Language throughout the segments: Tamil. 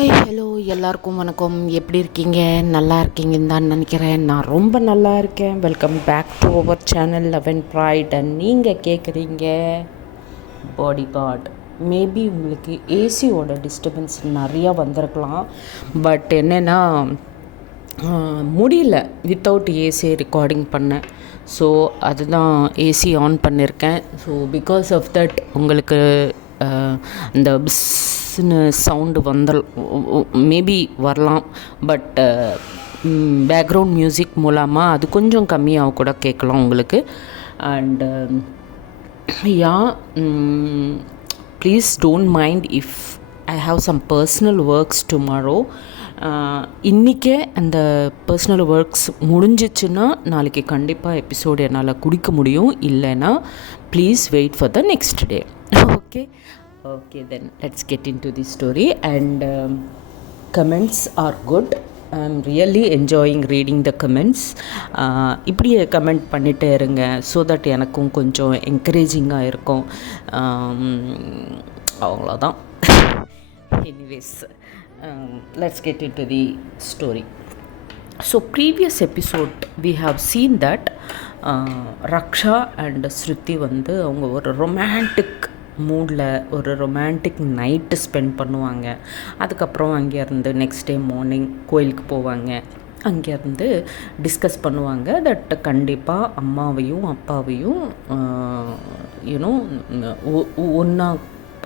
ஹாய் ஹலோ எல்லாருக்கும் வணக்கம். எப்படி இருக்கீங்க? நல்லா இருக்கீங்கன்னு தான் நினைக்கிறேன். நான் ரொம்ப நல்லா இருக்கேன். Welcome back to our channel love and bright. And நீங்கள் கேட்குறீங்க பாடி கார்ட். மேபி உங்களுக்கு ஏசியோட டிஸ்டர்பன்ஸ் நிறையா வந்திருக்கலாம். பட் என்னென்னா முடியல வித்தவுட் ஏசி ரெக்கார்டிங் பண்ணேன். ஸோ அதுதான் ஏசி ஆன் பண்ணியிருக்கேன். ஸோ பிகாஸ் ஆஃப் தட் உங்களுக்கு இந்த பிஸ்ன்னு சவுண்டு மேபி வரலாம். பட் பேக்ரவுண்ட் மியூசிக் மூலமாக அது கொஞ்சம் கம்மியாக கூட கேட்கலாம் உங்களுக்கு. And yeah please don't mind if I have some personal works tomorrow. இன்றைக்கே அந்த பர்சனல் ஒர்க்ஸ் முடிஞ்சிச்சுன்னா நாளைக்கு கண்டிப்பாக எபிசோடு என்னால் குடிக்க முடியும். இல்லைன்னா please wait for the next day. Okay, then let's get into the story. And comments are good. I'm really enjoying reading the comments. இப்படியே கமெண்ட் பண்ணிகிட்டே இருங்க, ஸோ தட் எனக்கும் கொஞ்சம் என்கரேஜிங்காக இருக்கும். அவ்வளோதான். Anyways, let's get into the story. So previous episode we have seen that Raksha and Shruti வந்து அவங்க ஒரு ரொமான்டிக் மூடில் ஒரு ரொமான்டிக் நைட்டு ஸ்பெண்ட் பண்ணுவாங்க. அதுக்கப்புறம் அங்கேருந்து நெக்ஸ்ட் டே மார்னிங் கோயிலுக்கு போவாங்க. அங்கேருந்து டிஸ்கஸ் பண்ணுவாங்க தட் கண்டிப்பாக அம்மாவையும் அப்பாவையும் யூனோ ஒன்றா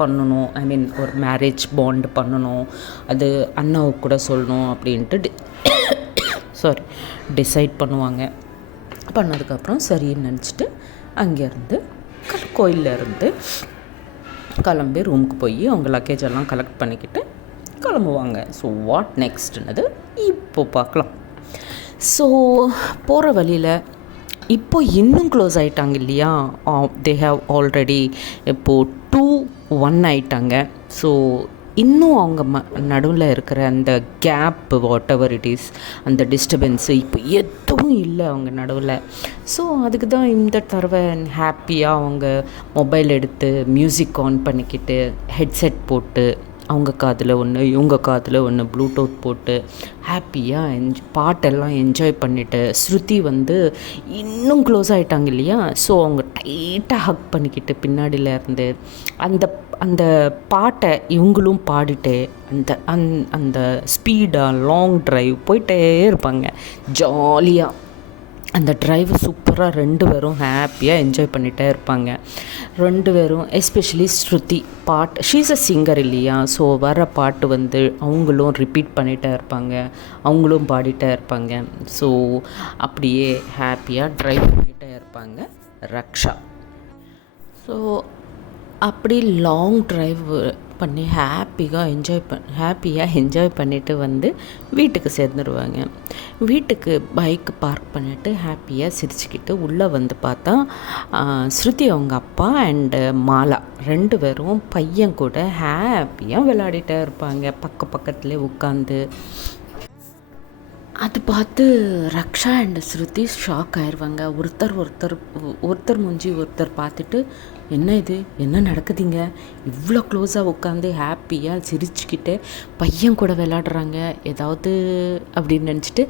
பண்ணணும். ஐ மீன் ஒரு மேரேஜ் பாண்ட் பண்ணணும், அது அண்ணாவுக்கு கூட சொல்லணும் அப்படின்ட்டு டிசைட் பண்ணுவாங்க. பண்ணதுக்கப்புறம் சரின்னு நினச்சிட்டு அங்கேருந்து கோயிலேருந்து கிளம்பி ரூமுக்கு போய் அவங்க லக்கேஜ் எல்லாம் கலெக்ட் பண்ணிக்கிட்டு கிளம்புவாங்க. ஸோ வாட் நெக்ஸ்ட்னது இப்போ பார்க்கலாம். ஸோ போகிற வழியில் இப்போ இன்னும் க்ளோஸ் ஆகிட்டாங்க இல்லையா. தே ஹாவ் ஆல்ரெடி இப்போது 2-1 ஆகிட்டாங்க. ஸோ இன்னும் அவங்க நடுவில் இருக்கிற அந்த gap, whatever it is, அந்த டிஸ்டர்பன்ஸு இப்போ எதுவும் இல்லை அவங்க நடுவில். ஸோ அதுக்கு தான் இந்த தடவை ஹாப்பியாக அவங்க மொபைல் எடுத்து மியூசிக் ஆன் பண்ணிக்கிட்டு ஹெட்செட் போட்டு அவங்க காதில் ஒன்று இவங்க காதில் ஒன்று ப்ளூடூத் போட்டு ஹாப்பியாக பாட்டெல்லாம் என்ஜாய் பண்ணிவிட்டு ஸ்ருதி வந்து இன்னும் க்ளோஸ் ஆகிட்டாங்க இல்லையா. ஸோ அவங்க டைட்டாக ஹக் பண்ணிக்கிட்டு பின்னாடியில் இருந்து அந்த அந்த பாட்டை இவங்களும் பாடிட்டு அந்த ஸ்பீடாக லாங் ட்ரைவ் போயிட்டே இருப்பாங்க. ஜாலியாக அந்த ட்ரைவ் சூப்பராக 2 பேரும் ஹாப்பியாக என்ஜாய் பண்ணிகிட்டே இருப்பாங்க. 2 பேரும் especially Shruti she is a singer இல்லையா. ஸோ வர பாட்டு வந்து அவங்களும் ரிப்பீட் பண்ணிகிட்டே இருப்பாங்க, அவங்களும் பாடிட்டே இருப்பாங்க. ஸோ அப்படியே ஹாப்பியாக ட்ரைவ் பண்ணிகிட்டே இருப்பாங்க ரக்ஷா. ஸோ அப்படி லாங் ட்ரைவ் பண்ணி ஹாப்பியாக என்ஜாய் பண்ணிவிட்டு வந்து வீட்டுக்கு சேர்ந்துருவாங்க. வீட்டுக்கு பைக்கு பார்க் பண்ணிவிட்டு ஹாப்பியாக சிரிச்சுக்கிட்டு உள்ளே வந்து பார்த்தா ஸ்ருதி அவங்க அப்பா அண்டு மாலா 2 பேரும் பையன் கூட ஹாப்பியாக விளையாடிட்டே இருப்பாங்க பக்கத்துலேயே உட்காந்து. அது பார்த்து ரக்ஷா அண்ட் ஸ்ருதி ஷாக் ஆயிடுவாங்க. ஒருத்தர் மூஞ்சி ஒருத்தர் பார்த்துட்டு, என்ன இது, என்ன நடக்குதுங்க, இவ்வளோ க்ளோஸாக உட்காந்து ஹாப்பியாக சிரிச்சுக்கிட்டு பையன் கூட விளையாடுறாங்க ஏதாவது அப்படின்னு நினச்சிட்டு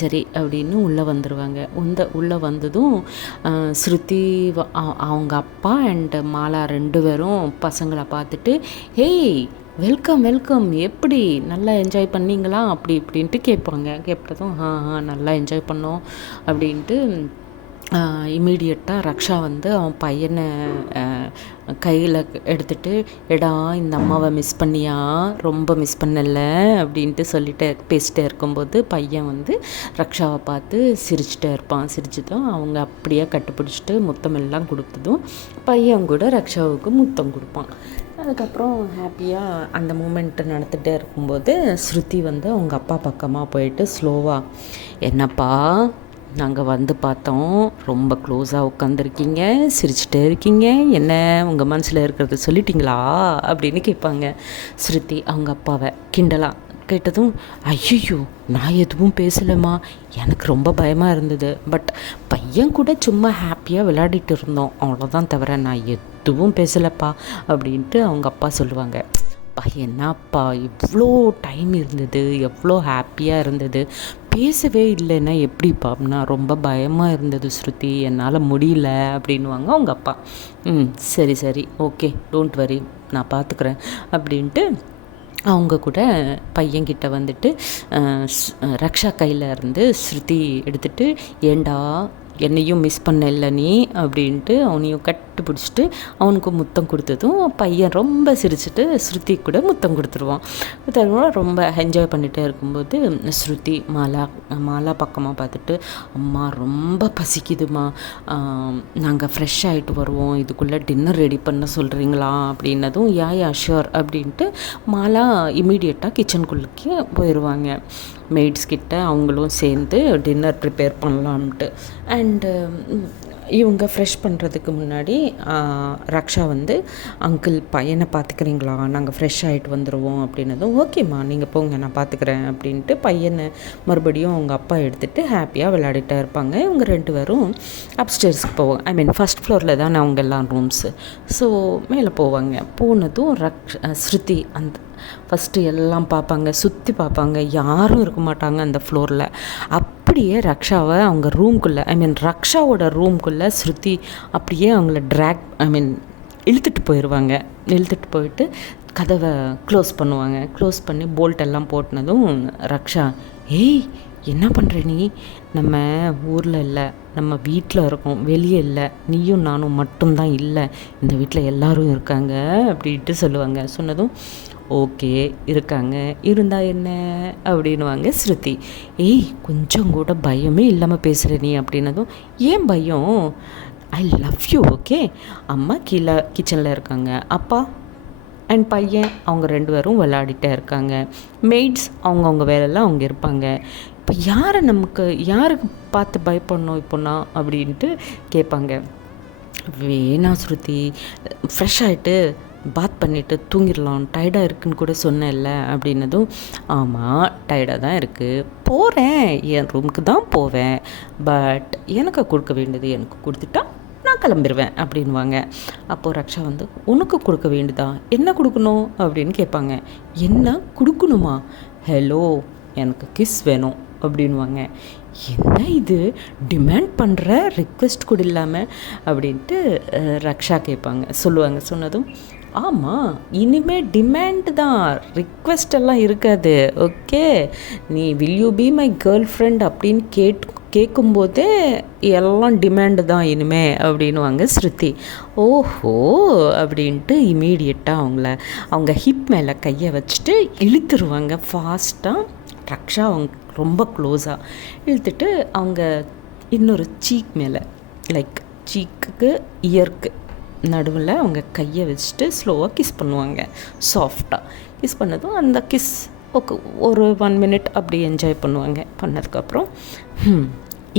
சரி அப்படின்னு உள்ளே வந்துடுவாங்க. உள்ளே வந்ததும் ஸ்ருதி அவங்க அப்பா அண்ட் மாலா 2 பேரும் பசங்களை பார்த்துட்டு, ஹேய் வெல்கம், எப்படி நல்லா என்ஜாய் பண்ணிங்களா அப்படி இப்படின்ட்டு கேட்டதும் நல்லா என்ஜாய் பண்ணோம் அப்படின்ட்டு இமீடியட்டாக ரக்ஷா வந்து அவன் பையனை கையில் எடுத்துகிட்டு, எடா இந்த அம்மாவை மிஸ் பண்ணியா, ரொம்ப மிஸ் பண்ணல அப்படின்ட்டு பேசிட்டே இருக்கும்போது பையன் வந்து ரக்ஷாவை பார்த்து சிரிச்சிட்டே இருப்பான். சிரிச்சதும் அவங்க அப்படியே கட்டுப்பிடிச்சிட்டு முத்தம் எல்லாம் கொடுத்ததும் பையன் கூட ரக்ஷாவுக்கு முத்தம் கொடுப்பான். அதுக்கப்புறம் ஹாப்பியாக அந்த மூமெண்ட்டு நடந்துகிட்டே இருக்கும்போது ஸ்ருதி வந்து அவங்க அப்பா பக்கமாக போயிட்டு ஸ்லோவாக, என்னப்பா நாங்கள் வந்து பார்த்தோம், ரொம்ப க்ளோஸாக உட்காந்துருக்கீங்க, சிரிச்சிட்டே இருக்கீங்க, என்ன உங்கள் மனசில் இருக்கிறத சொல்லிட்டீங்களா அப்படின்னு கேட்பாங்க ஸ்ருதி அவங்க அப்பாவை கிண்டலாக. கேட்டதும், ஐயோ நான் எதுவும் பேசலைம்மா, எனக்கு ரொம்ப பயமாக இருந்தது, பட் பையன் கூட சும்மா ஹாப்பியாக விளையாடிட்டு இருந்தோம், அவ்வளோதான், தவிர நான் எதுவும் பேசலைப்பா அப்படின்ட்டு அவங்க அப்பா சொல்லுவாங்க. அப்பா என்னப்பா இவ்வளோ டைம் இருந்தது, எவ்வளோ ஹாப்பியாக இருந்தது, பேசவே இல்லைன்னா எப்படிப்பா அப்படின்னா, ரொம்ப பயமாக இருந்தது ஸ்ருதி, என்னால் முடியல அப்படின்வாங்க அவங்க அப்பா. சரி சரி ஓகே டோன்ட் வரி, நான் பார்த்துக்குறேன் அப்படின்ட்டு அவங்க கூட பையன்கிட்ட வந்துட்டு ரக்ஷா கையில் இருந்து ஸ்ருதி எடுத்துகிட்டு, ஏண்டா என்னையும் மிஸ் பண்ண இல்லை நீ அப்படின்ட்டு அவனையும் கட்டி பிடிச்சிட்டு அவனுக்கு முத்தம் கொடுத்ததும் பையன் ரொம்ப சிரிச்சுட்டு ஸ்ருதி கூட முத்தம் கொடுத்துருவான். ரொம்ப என்ஜாய் பண்ணிகிட்டே இருக்கும்போது ஸ்ருதி மாலா பக்கமாக பார்த்துட்டு, அம்மா ரொம்ப பசிக்குதுமா, நாங்கள் ஃப்ரெஷ் ஆகிட்டு வருவோம், இதுக்குள்ளே டின்னர் ரெடி பண்ண சொல்கிறீங்களா அப்படின்னதும் யா ஷூர் அப்படின்ட்டு மாலா இமீடியட்டாக கிச்சனுக்குள்ளேக்கு போயிடுவாங்க. மெய்ட்ஸ் கிட்ட அவங்களும் சேர்ந்து டின்னர் ப்ரிப்பேர் பண்ணலான்ட்டு. அண்டு இவங்க ஃப்ரெஷ் பண்ணுறதுக்கு முன்னாடி ரக்ஷா வந்து, அங்கிள் பையனை பார்த்துக்கிறீங்களா, நாங்கள் ஃப்ரெஷ் ஆகிட்டு வந்துடுவோம் அப்படின்னதும், ஓகேம்மா நீங்கள் போங்க நான் பார்த்துக்கிறேன் அப்படின்ட்டு பையனை மறுபடியும் அவங்க அப்பா எடுத்துகிட்டு ஹாப்பியாக விளையாடிட்டே இருப்பாங்க. இவங்க 2 பேரும் அப்ஸ்டேர்ஸ்க்கு போவாங்க. ஃபஸ்ட் ஃப்ளோரில் தான் அவங்க எல்லாம் ரூம்ஸு. ஸோ மேலே போவாங்க. போனதும் ஸ்ருதி அந்த ஃபஸ்ட்டு எல்லாம் பார்ப்பாங்க, சுற்றி பார்ப்பாங்க, யாரும் இருக்க மாட்டாங்க அந்த ஃப்ளோரில். அப்படியே ரக்ஷாவை அவங்க ரூம்குள்ளே ரக்ஷாவோட ரூம்குள்ளே ஸ்ருதி அப்படியே அவங்கள இழுத்துட்டு போயிடுவாங்க. இழுத்துட்டு போயிட்டு கதவை க்ளோஸ் பண்ணுவாங்க. க்ளோஸ் பண்ணி போல்ட் எல்லாம் போட்டினதும் ரக்ஷா, ஏய் என்ன பண்ணுற நீ, நம்ம ஊரில் இல்லை, நம்ம வீட்டில் இருக்கோம், வெளியே இல்லை, நீயும் நானும் மட்டும்தான் இல்லை, இந்த வீட்டில் எல்லோரும் இருக்காங்க அப்படின்ட்டு சொல்லுவாங்க. சொன்னதும் ஓகே இருக்காங்க, இருந்தால் என்ன அப்படின்வாங்க ஸ்ருதி. ஏய் கொஞ்சம் கூட பயமே இல்லாமல் பேசுகிற நீ அப்படின்னதும், ஏன் பயம், ஐ லவ் யூ ஓகே. அம்மா கீழே கிச்சனில் இருக்காங்க, அப்பா அண்ட் பையன் அவங்க 2 பேரும் விளையாடிட்டே இருக்காங்க. மெய்ட்ஸ் அவங்கவுங்க வேலையெல்லாம் அவங்க இருப்பாங்க. இப்போ யாருக்கு பார்த்து பயப்படணும் இப்போனா அப்படின்ட்டு கேட்பாங்க. வேணா ஸ்ருதி, ஃப்ரெஷ் ஆகிட்டு பாத் பண்ணிவிட்டு தூங்கிடலாம், டயர்டாக இருக்குன்னு கூட சொன்னேன்ல அப்படின்னதும், ஆமாம் டயர்டாக தான் இருக்குது, போகிறேன், என் ரூமுக்கு தான் போவேன், பட் எனக்கு கொடுக்க வேண்டியது எனக்கு கொடுத்துட்டா நான் கிளம்பிடுவேன் அப்படின்வாங்க. அப்போது ரக்ஷா வந்து, உனக்கு கொடுக்க வேண்டியதா, என்ன கொடுக்கணும் அப்படின்னு கேட்பாங்க. என்ன கொடுக்கணுமா, ஹலோ எனக்கு கிஸ் வேணும் அப்படின்வாங்க. என்ன இது டிமாண்ட் பண்ணுற, ரிக்வெஸ்ட் கூட இல்லாமல் அப்படின்ட்டு ரக்ஷா சொல்லுவாங்க. சொன்னதும், ஆமாம் இனிமேல் டிமாண்ட் தான், ரிக்வெஸ்ட் எல்லாம் இருக்காது ஓகே, நீ will you be my girl friend அப்படின்னு கேட்கும்போதே எல்லாம் டிமாண்டு தான் இனிமே அப்படின்வாங்க ஸ்ருதி. ஓஹோ அப்படின்ட்டு இமீடியட்டாக அவங்க ஹிப் மேலே கையை வச்சுட்டு இழுத்துருவாங்க ஃபாஸ்ட்டாக. ரக்ஷா அவங்க ரொம்ப க்ளோஸாக இழுத்துட்டு அவங்க இன்னொரு சீக் மேலே, லைக் சீக்குக்கு இயருக்கு நடுவில் அவங்க கையை வச்சுட்டு ஸ்லோவாக கிஸ் பண்ணுவாங்க. சாஃப்டாக கிஸ் பண்ணதும் அந்த கிஸ் ஒரு 1 மினிட் அப்படி என்ஜாய் பண்ணுவாங்க. பண்ணதுக்கப்புறம்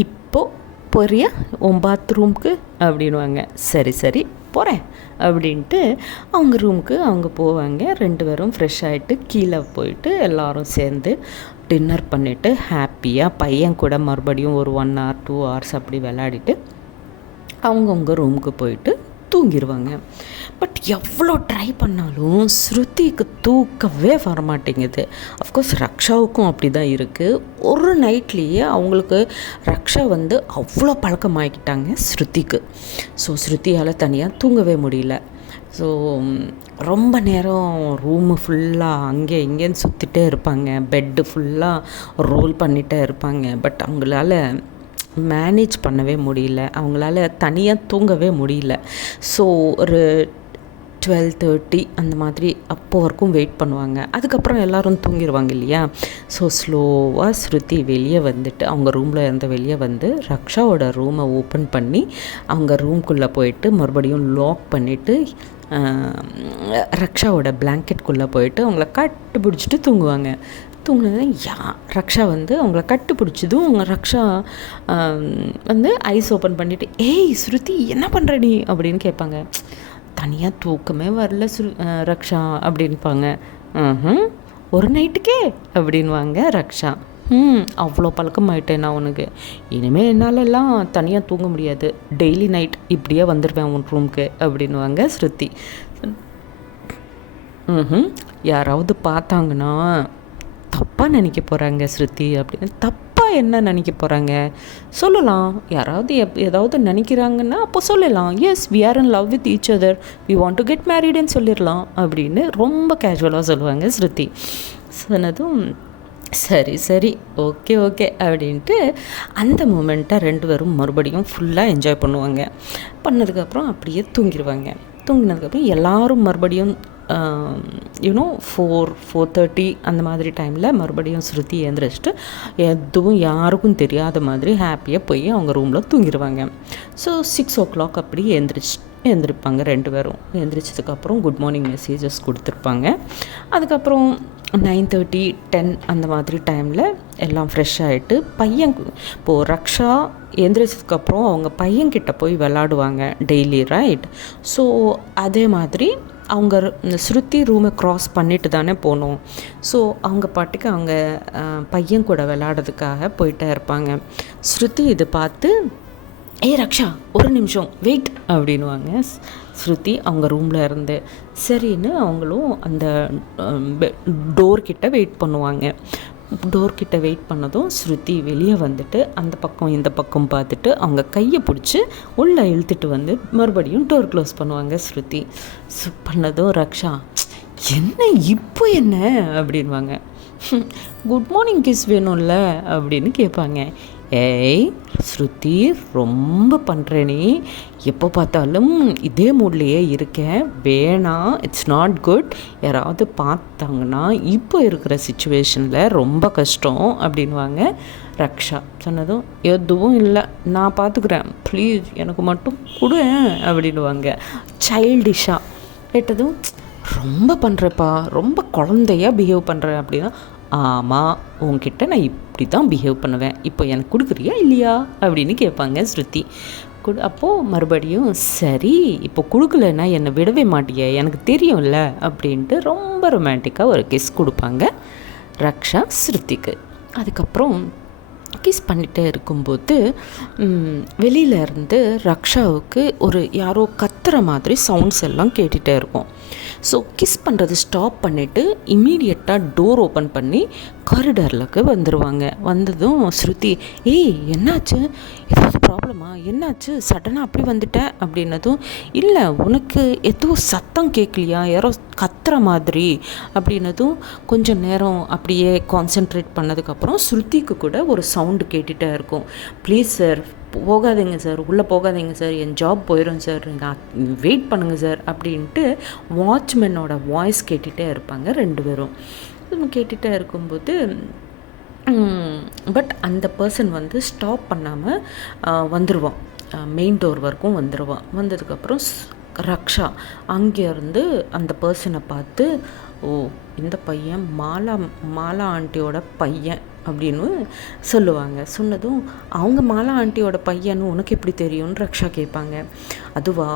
இப்போது போறியா உன் பாத்ரூம்க்கு அப்படின்வாங்க. சரி சரி போகிறேன் அப்படின்ட்டு அவங்க ரூமுக்கு அவங்க போவாங்க. 2 பேரும் ஃப்ரெஷ் ஆகிட்டு கீழே போயிட்டு எல்லோரும் சேர்ந்து டின்னர் பண்ணிவிட்டு ஹாப்பியாக பையன் கூட மறுபடியும் ஒரு 1 hour 2 hours அப்படி விளையாடிட்டு அவங்கவுங்க ரூமுக்கு போயிட்டு தூங்கிடுவாங்க. பட் எவ்வளோ ட்ரை பண்ணாலும் ஸ்ருதிக்கு தூக்கவே வரமாட்டேங்குது. அஃப்கோர்ஸ் ரக்ஷாவுக்கும் அப்படி தான் இருக்குது. ஒரு நைட்லேயே அவங்களுக்கு ரக்ஷா வந்து அவ்வளோ பழக்கமாகிக்கிட்டாங்க ஸ்ருதிக்கு. ஸோ ஸ்ருதியால் தனியாக தூங்கவே முடியல. ஸோ ரொம்ப நேரம் ரூமு ஃபுல்லாக அங்கே இங்கேன்னு சுற்றிட்டே இருப்பாங்க, பெட்டு ஃபுல்லாக ரோல் பண்ணிகிட்டே இருப்பாங்க. பட் அவங்களால மேனேஜ் பண்ணவே முடியல, அவங்களால தனியாக தூங்கவே முடியல. ஸோ ஒரு 12:30 அந்த மாதிரி அப்போ வரைக்கும் வெயிட் பண்ணுவாங்க. அதுக்கப்புறம் எல்லோரும் தூங்கிடுவாங்க இல்லையா. ஸோ ஸ்லோவாக ஸ்ருதி வெளியே வந்துட்டு அவங்க ரூமில் இருந்து வெளியே வந்து ரக்ஷாவோட ரூமை ஓப்பன் பண்ணி அவங்க ரூம்குள்ளே போயிட்டு மறுபடியும் லாக் பண்ணிவிட்டு ரக்ஷாவோட பிளாங்கெட்குள்ளே போயிட்டு அவங்கள கட்டு பிடிச்சிட்டு தூங்குவாங்க. தூங்கினது ரக்ஷா வந்து அவங்கள கட்டு பிடிச்சதும் அவங்க ரக்ஷா வந்து ஐஸ் ஓப்பன் பண்ணிவிட்டு, ஏய் ஸ்ருதி என்ன பண்ணுற நீ அப்படின்னு கேட்பாங்க. தனியாக தூக்கமே வரல ரக்ஷா அப்படின்பாங்க. ஒரு நைட்டுக்கே அப்படின்வாங்க ரக்ஷா. அவ்வளோ பழக்கமாயிட்டேன் நான் உனக்கு, இனிமேல் என்னாலெல்லாம் தனியாக தூங்க முடியாது, டெய்லி நைட் இப்படியே வந்துடுவேன் உன் ரூமுக்கு அப்படின்வாங்க ஸ்ருதி. யாராவது பார்த்தாங்கன்னா தப்பாக நினைக்க போகிறாங்க ஸ்ருதி அப்படின்னு. தப்பாக என்ன நினைக்க போகிறாங்க சொல்லலாம். யாராவது ஏதாவது நினைக்கிறாங்கன்னா அப்போ சொல்லலாம், yes we are in love with each other, we want to get மேரிடுன்னு சொல்லிடலாம் அப்படின்னு ரொம்ப கேஷுவலாக சொல்லுவாங்க ஸ்ருதி. சொன்னதும் சரி சரி ஓகே ஓகே அப்படின்ட்டு அந்த மூமெண்ட்டை 2 பேரும் மறுபடியும் ஃபுல்லாக என்ஜாய் பண்ணுவாங்க. பண்ணதுக்கப்புறம் அப்படியே தூங்கிடுவாங்க. தூங்கினதுக்கப்புறம் எல்லோரும் மறுபடியும் யூனோ 4:30 அந்த மாதிரி டைமில் மறுபடியும் ஸ்ருதி எழுந்திரிச்சிட்டு எதுவும் யாருக்கும் தெரியாத மாதிரி ஹாப்பியாக போய் அவங்க ரூமில் தூங்கிடுவாங்க. ஸோ 6 o'clock அப்படி எழுந்திருப்பாங்க 2 பேரும். எழுந்திரிச்சதுக்கப்புறம் குட் மார்னிங் மெசேஜஸ் கொடுத்துருப்பாங்க. அதுக்கப்புறம் 9:30 10 அந்த மாதிரி டைமில் எல்லாம் ஃப்ரெஷ் ஆகிட்டு இப்போது ரக்ஷா எழுந்திரிச்சதுக்கப்புறம் அவங்க பையன்கிட்ட போய் விளாடுவாங்க டெய்லி, ரைட்? ஸோ அதே மாதிரி அவங்க ஸ்ருதி ரூமை க்ராஸ் பண்ணிட்டு தானே போகணும். ஸோ அவங்க பாட்டுக்கு அவங்க பையன் கூட விளாடுறதுக்காக போயிட்டே இருப்பாங்க. ஸ்ருதி இது பார்த்து ரக்ஷா ஒரு நிமிஷம் வெயிட் அப்படின்வாங்க ஸ்ருதி அவங்க ரூமில் இருந்து. சரின்னு அவங்களும் அந்த டோர்கிட்ட வெயிட் பண்ணுவாங்க. டோர்கிட்ட வெயிட் பண்ணதும் ஸ்ருதி வெளியே வந்துட்டு அந்த பக்கம் இந்த பக்கம் பார்த்துட்டு அவங்க கையை பிடிச்சி உள்ளே இழுத்துட்டு வந்து மறுபடியும் டோர் க்ளோஸ் பண்ணுவாங்க ஸ்ருதி. பண்ணதும் ரக்ஷா என்ன இப்போ என்ன அப்படின்வாங்க. குட் மார்னிங் கிஸ் வேணும்ல அப்படின்னு கேட்பாங்க. ஏய் ஸ்ருதி ரொம்ப பண்ணுறேன், நீ எப்போ பார்த்தாலும் இதே மூட்லேயே இருக்கேன், வேணாம், இட்ஸ் நாட் குட். யாராவது பார்த்தாங்கன்னா இப்போ இருக்கிற சுச்சுவேஷனில் ரொம்ப கஷ்டம் அப்படின்வாங்க ரக்ஷா. சொன்னதும் எதுவும் இல்லை நான் பார்த்துக்குறேன், ப்ளீஸ் எனக்கு மட்டும் கொடு அப்படின்வாங்க சைல்டிஷாக. கேட்டதும் ரொம்ப பண்ணுறப்பா, ரொம்ப குழந்தையாக பிஹேவ் பண்ணுறேன் அப்படின்னா, ஆமாம் உங்ககிட்ட நான் இப்படி தான் பிஹேவ் பண்ணுவேன், இப்போ எனக்கு கொடுக்குறியா இல்லையா அப்படின்னு கேட்பாங்க ஸ்ருதி. அப்போது மறுபடியும் சரி இப்போ கொடுக்கலன்னா என்னை விடவே மாட்டியே, எனக்கு தெரியும்ல அப்படின்ட்டு ரொம்ப ரொமான்டிக்காக ஒரு கிஸ் கொடுப்பாங்க ரக்ஷா ஸ்ருதிக்கு. அதுக்கப்புறம் கிஸ் பண்ணிகிட்டே இருக்கும்போது வெளியிலேருந்து ரக்ஷாவுக்கு யாரோ கத்துற மாதிரி சவுண்ட்ஸ் எல்லாம் கேட்டுகிட்டே இருக்கும். ஸோ கிஸ் பண்ணுறது ஸ்டாப் பண்ணிவிட்டு இம்மீடியட்டாக டோர் ஓப்பன் பண்ணி காரிடார்லுக்கு வந்துடுவாங்க. வந்ததும் ஸ்ருதி என்னாச்சு, ஏதாவது ப்ராப்ளமா, என்னாச்சு சடனாக அப்படி வந்துட்டேன் அப்படின்னதும், இல்லை உனக்கு எதுவும் சத்தம் கேட்கலையா, யாரோ கத்துற மாதிரி அப்படின்னதும் கொஞ்சம் நேரம் அப்படியே கான்சென்ட்ரேட் பண்ணதுக்கப்புறம் ஸ்ருதிக்கு கூட ஒரு சவுண்டு கேட்டுகிட்டே இருக்கும். ப்ளீஸ் சார் போகாதீங்க சார், உள்ளே போகாதீங்க சார், என் ஜாப் போயிடும் சார், நீங்கள் வெயிட் பண்ணுங்கள் சார் அப்படின்ட்டு வாட்ச்மேனோட வாய்ஸ் கேட்டுகிட்டே இருப்பாங்க 2 பேரும். கேட்டுகிட்டே இருக்கும்போது பட் அந்த பர்சன் வந்து ஸ்டாப் பண்ணாமல் வந்துடுவான், மெயின் டோர் வரைக்கும் வந்துடுவான். வந்ததுக்கப்புறம் ரக்ஷா அங்கேருந்து அந்த பர்சனை பார்த்து, இந்த பையன் மாலா ஆண்டியோட பையன் அப்படின்னு சொல்லுவாங்க. சொன்னதும் அவங்க மாலா ஆண்டியோட பையன்னு உனக்கு எப்படி தெரியும்னு ரக்ஷா கேட்பாங்க. அதுவா,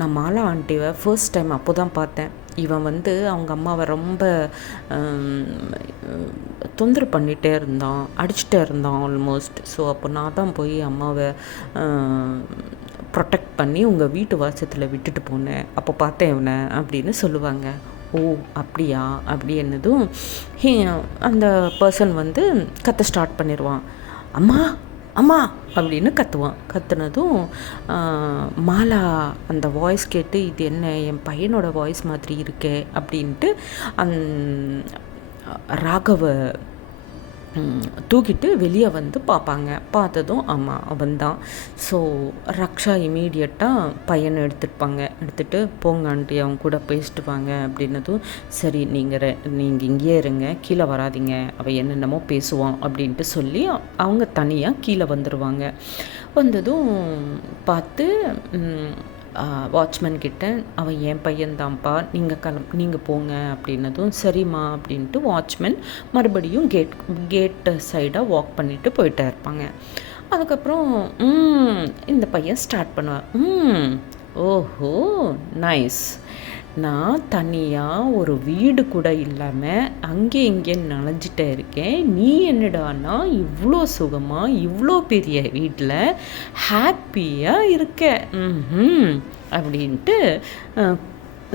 நான் மாலா ஆண்டியை ஃபர்ஸ்ட் டைம் அப்போ தான் பார்த்தேன். இவன் வந்து அவங்க அம்மாவை ரொம்ப தொந்தரவு பண்ணிகிட்டே இருந்தான், அடிச்சுட்டே இருந்தான் ஆல்மோஸ்ட். ஸோ அப்போ நான் தான் போய் அம்மாவை ப்ரொடெக்ட் பண்ணி உங்கள் வீட்டு வாசத்தில் விட்டுட்டு போனேன், அப்போ பார்த்தேன் இவனை அப்படின்னு சொல்லுவாங்க. ஓ அப்படியா அப்படி என்னதும் அந்த பர்சன் வந்து கத்த ஸ்டார்ட் பண்ணிடுவான். அம்மா அம்மா அப்படின்னு கத்துனதும் மாலா அந்த வாய்ஸ் கேட்டு, இது என்ன என் பையனோட வாய்ஸ் மாதிரி இருக்கே அப்படின்ட்டு ராகவ தூக்கிட்டு வெளியே வந்து பார்ப்பாங்க. பார்த்ததும் ஆமாம் அவன் தான். ஸோ ரக்ஷா இமீடியட்டாக பையனை எடுத்துகிட்டு போங்க ஆண்டி, அவங்க கூட பேசிட்டு வாங்க அப்படின்னதும், சரி நீங்கள் இங்கேயே இருங்க, கீழே வராதிங்க, அவன் என்னென்னமோ பேசுவான் அப்படின்ட்டு சொல்லி அவங்க தனியாக கீழே வந்துடுவாங்க. வந்ததும் பார்த்து வாட்ச்மேன் கிட்ட, அவன் என் பையன்தான்ப்பா, நீங்கள் போங்க அப்படின்னதும், சரிம்மா அப்படின்ட்டு வாட்ச்மேன் மறுபடியும் கேட்டு சைடாக வாக் பண்ணிவிட்டு போயிட்டே இருப்பாங்க. அதுக்கப்புறம் இந்த பையன் ஸ்டார்ட் பண்ணுவான். ஓஹோ நைஸ், நான் தனியாக ஒரு வீடு கூட இல்லாமல் அங்கே இங்கே நனைஞ்சிட்டே இருக்கேன், நீ என்னடானா இவ்வளோ சுகமாக இவ்வளோ பெரிய வீட்டில் ஹாப்பியாக இருக்க அப்படின்ட்டு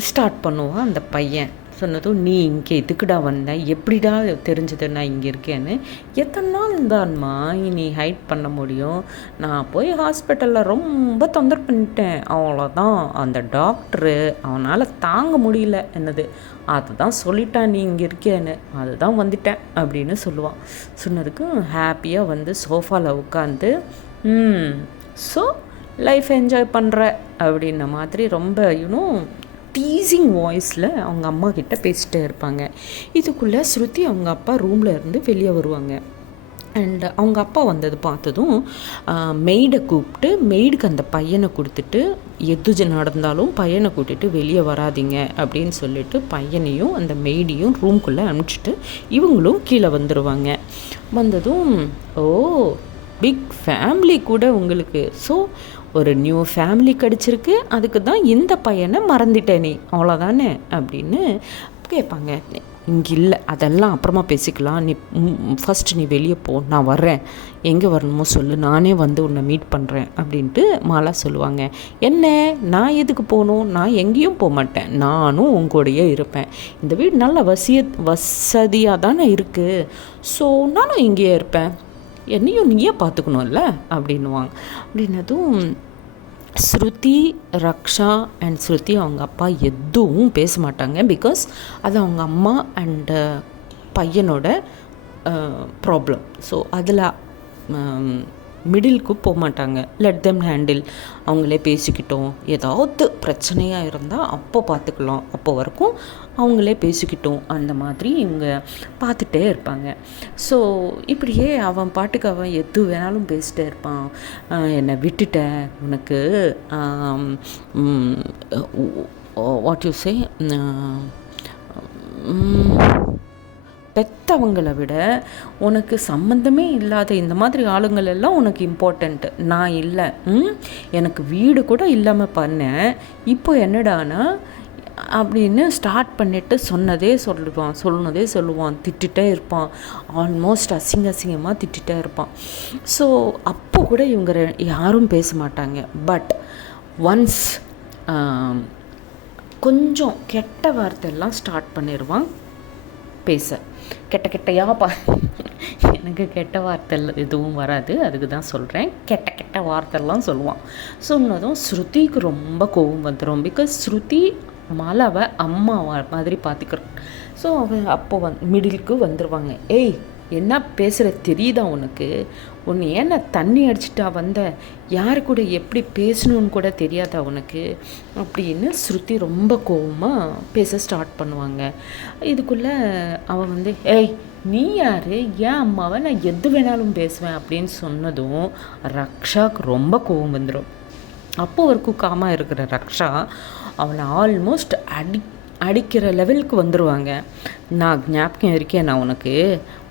ஸ்டார்ட் பண்ணுவான் அந்த பையன். சொன்னதும், நீ இங்கே எதுக்குடா வந்த, எப்படிடா தெரிஞ்சது நான் இங்கே இருக்கேன்னு. எத்தனை நாள் தான்மா நீ ஹைட் பண்ண முடியும், நான் போய் ஹாஸ்பிட்டலில் ரொம்ப தொந்தரவு பண்ணிட்டேன், அவ்வளோதான். அந்த டாக்டரு அவனால் தாங்க முடியல என்னது, அதுதான் சொல்லிட்டான் நீ இங்கே இருக்கேன்னு, அதுதான் வந்துட்டேன் அப்படின்னு சொல்லுவான். சொன்னதுக்கு ஹாப்பியாக வந்து சோஃபாவில் உட்காந்து ஸோ லைஃப் என்ஜாய் பண்ணுற அப்படின்ன மாதிரி ரொம்ப டீசிங் வாய்ஸில் அவங்க அம்மா கிட்ட பேசிகிட்டே இருப்பாங்க. இதுக்குள்ளே ஸ்ருதி அவங்க அப்பா ரூமில் இருந்து வெளியே வருவாங்க. அண்ட் அவங்க அப்பா வந்தது பார்த்ததும் மெய்டை கூப்பிட்டு மெய்டுக்கு அந்த பையனை கொடுத்துட்டு, எது நடந்தாலும் பையனை கூட்டிகிட்டு வெளியே வராதிங்க அப்படின்னு சொல்லிட்டு பையனையும் அந்த மெய்டையும் ரூம்குள்ளே அனுப்பிச்சிட்டு இவங்களும் கீழே வந்துடுவாங்க. வந்ததும், ஓ பிக் ஃபேமிலி கூட உங்களுக்கு, ஸோ ஒரு நியூ ஃபேமிலி கிடச்சிருக்கு, அதுக்கு தான் இந்த பையனை மறந்துட்டே நீ, அவ்வளோதானே அப்படின்னு கேட்பாங்க. இங்கே இல்லை, அதெல்லாம் அப்புறமா பேசிக்கலாம், நீ ஃபஸ்ட்டு நீ வெளியே போ, நான் வர்றேன், எங்கே வரணுமோ சொல்லு, நானே வந்து உன்னை மீட் பண்ணுறேன் அப்படின்ட்டு மாலா சொல்லுவாங்க. என்ன, நான் எதுக்கு போகணும், நான் எங்கேயும் போக மாட்டேன், நானும் உங்கூடையே இருப்பேன், இந்த வீடு நல்ல வசதியாக தானே இருக்குது, ஸோ நானும் இங்கேயே இருப்பேன், என்னையும் நீயே பார்த்துக்கணும்ல அப்படின்வாங்க. அப்படின்னதும் ஸ்ருதி, ரக்ஷா அண்ட் ஸ்ருதி அவங்க அப்பா எதுவும் பேச மாட்டாங்க. பிகாஸ் அது அவங்க அம்மா அண்டு பையனோட ப்ராப்ளம். ஸோ அதில் மிடிலுக்கு போக மாட்டாங்க. லெட் தெம் ஹேண்டில், அவங்களே பேசிக்கிட்டோம், ஏதாவது பிரச்சனையாக இருந்தால் அப்போ பார்த்துக்கலாம், அப்போ வரைக்கும் அவங்களே பேசிக்கிட்டோம், அந்த மாதிரி இவங்க பார்த்துட்டே இருப்பாங்க. ஸோ இப்படியே அவன் பாட்டுக்கு அவன் எது வேணாலும் பேசிட்டே இருப்பான். என்னை விட்டுட்ட, உனக்கு வாட் யூ சே, பெற்றவங்களை விட உனக்கு சம்மந்தமே இல்லாத இந்த மாதிரி ஆளுங்கள் எல்லாம் உனக்கு இம்பார்ட்டண்ட்டு, நான் இல்லை, எனக்கு வீடு கூட இல்லாமல் பண்ணேன், இப்போ என்னடானா அப்படின்னு ஸ்டார்ட் பண்ணிவிட்டு சொன்னதே சொல்லுவான், திட்டிகிட்டே இருப்பான், ஆல்மோஸ்ட் அசிங்கமாக திட்டிகிட்டே இருப்பான். ஸோ அப்போ கூட இவங்க யாரும் பேச மாட்டாங்க. பட் ஒன்ஸ் கொஞ்சம் கெட்ட வார்த்தையெல்லாம் ஸ்டார்ட் பண்ணிடுவான் பேச. கெட்டையாக எனக்கு கெட்ட வார்த்தை எதுவும் வராது, அதுக்கு தான் சொல்கிறேன். கெட்ட வார்த்தைலாம் சொல்லுவான். சொன்னதும் ஸ்ருதிக்கு ரொம்ப கோபம் வந்துடும். பிகாஸ் ஸ்ருதி மாலாவை அம்மா மாதிரி பார்த்துக்கிறோம். ஸோ அவன் அப்போ மிடிலுக்கு வந்துடுவாங்க. ஏய், என்ன பேசுகிற தெரியுதா உனக்கு, உன்னை ஏன்னா தண்ணி அடிச்சிட்டா வந்த, யாரு கூட எப்படி பேசணுன்னு கூட தெரியாதா உனக்கு அப்படின்னு ஸ்ருதி ரொம்ப கோபமாக பேச ஸ்டார்ட் பண்ணுவாங்க. இதுக்குள்ளே அவன் வந்து, ஏய் நீ யார், ஏன் அம்மாவை நான் எது வேணாலும் பேசுவேன் அப்படின்னு சொன்னதும் ரக்ஷாவுக்கு ரொம்ப கோபம் வந்துடும். அப்போது வரைக்கும் காமாக இருக்கிற ரக்ஷா அவனை ஆல்மோஸ்ட் அடிக்கிற லெவலுக்கு வந்துடுவாங்க. நான் ஞாபகம் இருக்கேன், நான் உனக்கு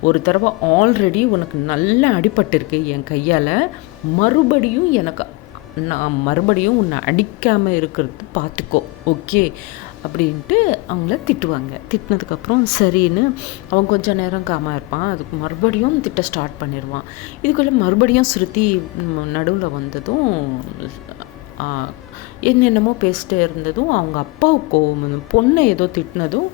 ஒரு தடவை ஆல்ரெடி உனக்கு நல்லா அடிபட்டிருக்கு என் கையால், நான் மறுபடியும் உன்னை அடிக்காமல் இருக்கிறது பார்த்துக்கோ, ஓகே அப்படின்ட்டு அவங்கள திட்டுவாங்க. திட்டினதுக்கப்புறம் சரின்னு அவன் கொஞ்சம் நேரம் காமாக இருப்பான். அதுக்கு மறுபடியும் திட்ட ஸ்டார்ட் பண்ணிடுவான். இதுக்குள்ளே மறுபடியும் ஸ்ருதி நடுவில் வந்ததும் என்னென்னமோ பேசிட்டே இருந்ததும் அவங்க அப்பாவுக்கு கோவம் வந்துடும். பொண்ணை ஏதோ திட்டினதும்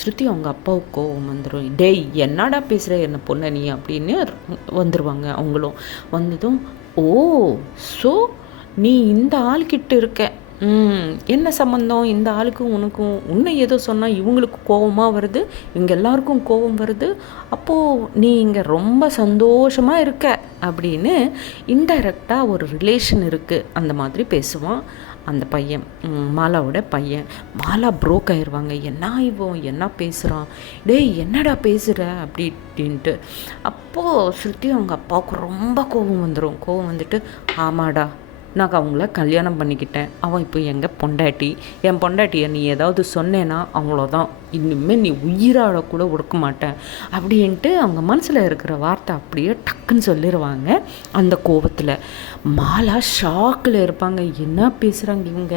ஸ்ருதி அவங்க அப்பாவுக்கு கோவம் வந்துடும். டேய் என்னடா பேசுகிற என்ன பொண்ணை நீ அப்படின்னு வந்துடுவாங்க. அவங்களும் வந்ததும், ஓ ஸோ நீ இந்த ஆள்கிட்ட இருக்க, என்ன சம்மந்தம் இந்த ஆளுக்கும் உனக்கும், உன்னை ஏதோ சொன்னால் இவங்களுக்கு கோபமாக வருது, இவங்க எல்லாருக்கும் கோபம் வருது, அப்போது நீ இங்கே ரொம்ப சந்தோஷமாக இருக்க அப்படின்னு இன்டைரக்டாக ஒரு ரிலேஷன் இருக்குது அந்த மாதிரி பேசுவான் அந்த பையன், மாலாவோட பையன். மாலா ப்ரோக் ஆயிடுவாங்க. என்ன பேசுகிறான், டேய் என்னடா பேசுகிற அப்படின்ட்டு. அப்போது ஸ்ருதி அவங்க அப்பாவுக்கு ரொம்ப கோபம் வந்துடும். கோபம் வந்துட்டு, ஆமாடா நான் அவங்கள கல்யாணம் பண்ணிக்கிட்டேன், அவன் இப்போ என் பொண்டாட்டியை நீ ஏதாவது சொன்னேன்னா அவ்வளோதான், இனிமேல் நீ உயிராட கூட கொடுக்க மாட்டேன் அப்படின்ட்டு அவங்க மனசில் இருக்கிற வார்த்தை அப்படியே டக்குன்னு சொல்லிடுவாங்க அந்த கோபத்தில். மாலா ஷாக்கில் இருப்பாங்க, என்ன பேசுகிறாங்க இவங்க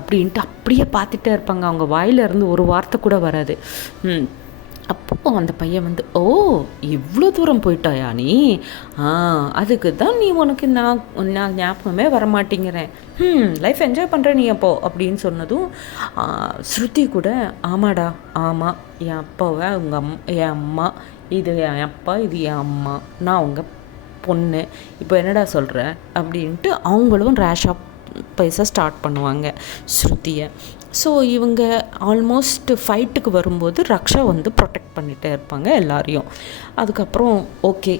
அப்படின்ட்டு அப்படியே பார்த்துட்டே இருப்பாங்க. அவங்க வாயிலிருந்து ஒரு வார்த்தை கூட வராது. அப்போது அந்த பையன் வந்து, ஓ இவ்வளோ தூரம் போயிட்டாயா நீ, அதுக்கு தான் நீ உனக்கு நான் ஞாபகமே வரமாட்டேங்கிறேன், லைஃப் என்ஜாய் பண்ணுற நீ அப்போ அப்படின்னு சொன்னதும் ஸ்ருதி கூட, ஆமாடா ஆமாம், என் அப்பாவை என் அம்மா, இது என் அப்பா, இது என் அம்மா, நான் அவங்க பொண்ணு, இப்போ என்னடா சொல்கிற அப்படின்ட்டு அவங்களும் ரேஷாக பேச ஸ்டார்ட் பண்ணுவாங்க ஸ்ருதியை. ஸோ இவங்க ஆல்மோஸ்ட் ஃபைட்டுக்கு வரும்போது ரக்ஷா வந்து ப்ரொடெக்ட் பண்ணிகிட்டே இருப்பாங்க எல்லாரையும். அதுக்கப்புறம் ஓகே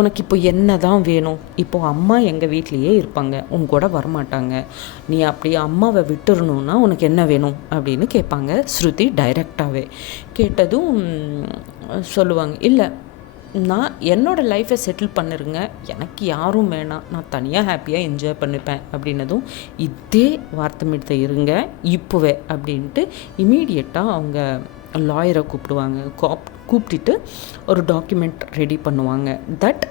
உனக்கு இப்போ என்ன தான் வேணும், இப்போது அம்மா எங்கள் வீட்லேயே இருப்பாங்க, உங்க கூட வரமாட்டாங்க, நீ அப்படியே அம்மாவை விட்டுறணுன்னா உனக்கு என்ன வேணும் அப்படின்னு கேட்பாங்க ஸ்ருதி டைரெக்டாகவே. கேட்டதும் சொல்லுவாங்க, இல்லை நான் என்னோடய லைஃப்பை செட்டில் பண்ணிருங்க, எனக்கு யாரும் வேணாம், நான் தனியாக ஹாப்பியாக என்ஜாய் பண்ணிப்பேன் அப்படின்னதும், இதே வார்த்தை மீட்ட இருங்க இப்போவே அப்படின்ட்டு இமீடியட்டாக அவங்க லாயரை கூப்பிடுவாங்க. கூப்பிட்டுட்டு ஒரு டாக்குமெண்ட் ரெடி பண்ணுவாங்க. தட்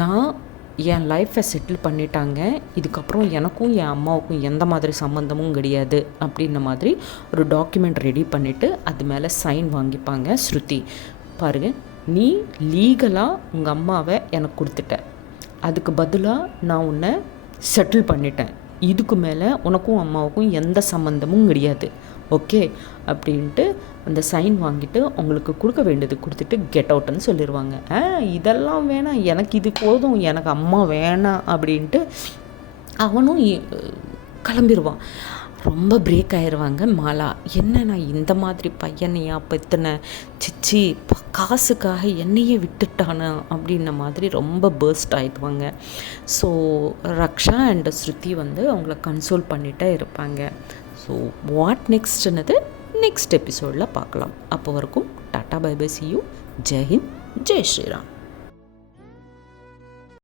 நான் என் லைஃப்பை செட்டில் பண்ணிட்டாங்க, இதுக்கப்புறம் எனக்கும் என் அம்மாவுக்கும் எந்த மாதிரி சம்மந்தமும் கிடையாது அப்படின்ன மாதிரி ஒரு டாக்குமெண்ட் ரெடி பண்ணிவிட்டு அது மேலே சைன் வாங்கிப்பாங்க ஸ்ருதி. பாருங்கள், நீ லீகலாக உங்கள் அம்மாவை எனக்கு கொடுத்துட்ட, அதுக்கு பதிலாக நான் உன்னை செட்டில் பண்ணிட்டேன், இதுக்கு மேலே உனக்கும் அம்மாவுக்கும் எந்த சம்மந்தமும் கிடையாது, ஓகே அப்படின்ட்டு அந்த சைன் வாங்கிட்டு உங்களுக்கு கொடுக்க வேண்டியது கொடுத்துட்டு கெட் அவுட்டுன்னு சொல்லிடுவாங்க. இதெல்லாம் வேணாம், எனக்கு இது போதும், எனக்கு அம்மா வேணாம் அப்படின்ட்டு அவனும் கிளம்பிடுவான். ரொம்ப பிரேக் ஆயிடுவாங்க மாலா. என்ன நான் இந்த மாதிரி பையனையா பெத்துன, சிச்சி காசுக்காக என்னையே விட்டுட்டானா அப்படின்ன மாதிரி ரொம்ப பர்ஸ்ட் ஆகிடுவாங்க. ஸோ ரக்ஷா அண்ட் ஸ்ருதி வந்து அவங்கள கன்சோல் பண்ணிகிட்டே இருப்பாங்க. ஸோ வாட் நெக்ஸ்ட்னது நெக்ஸ்ட் எபிசோடில் பார்க்கலாம். அப்போ வரைக்கும் tata bye bye, see you, Jai Hind, Jai Sriram.